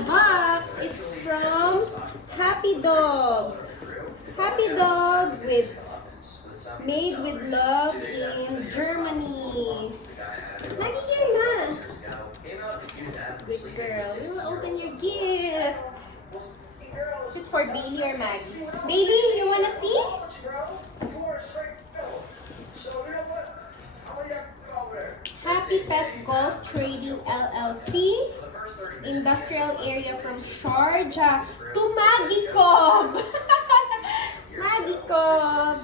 the box. It's from Happy Dog. Happy Dog made with love in Germany. Maggie, here na. Good girl. We will open your gift. Is it for Bailey or Maggie? Bailey, you wanna see? Happy Pet Golf Trading LLC, industrial area from Sharjah to Maggie Cobb. Maggie Cobb.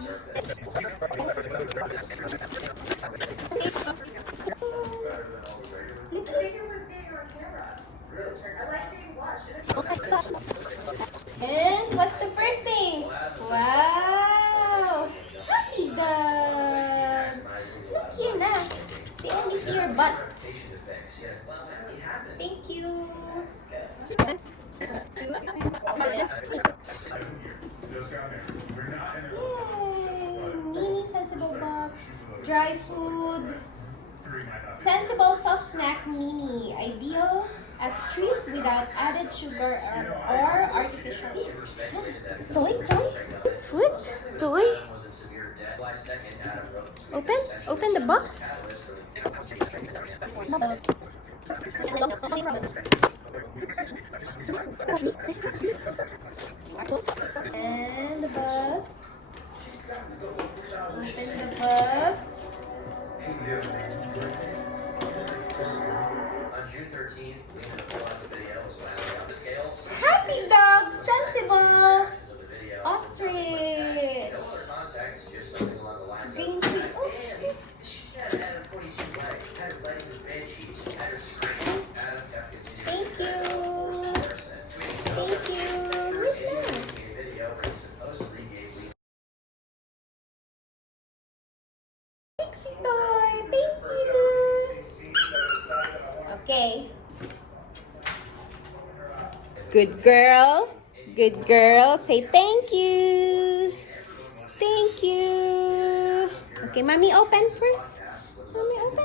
And what's the first thing? Wow! Happy dog! Look here na. They only see your butt. Thank you. Yay! Mini Sensible Box. Dry food. Sensible soft snack mini. Ideal as treat without added sugar or artificial taste. Toy? Food? Toy? Open the box. And the box. Open the box. On June 13th, we had to pull out the video when I was on the scales. Happy Dog Sensible Ostrich. Just something along the lines of, Green damn, she had her 42 leg, had her leg with bed sheets, had her screaming. Adam kept continuing. Thank you. Thank you. Wait lang. Video where he supposedly gave me Pixie toy. Thank you. Okay. Good girl. Good girl. Say thank you. Thank you. Okay, mommy open first. Mommy open.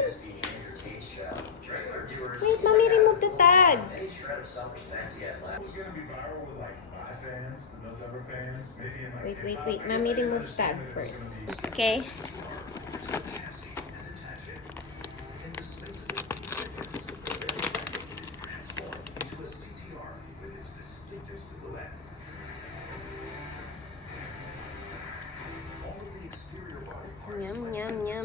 Wait, mommy remove the tag. Wait. Mommy remove tag first. Okay. Yum, yum, yum.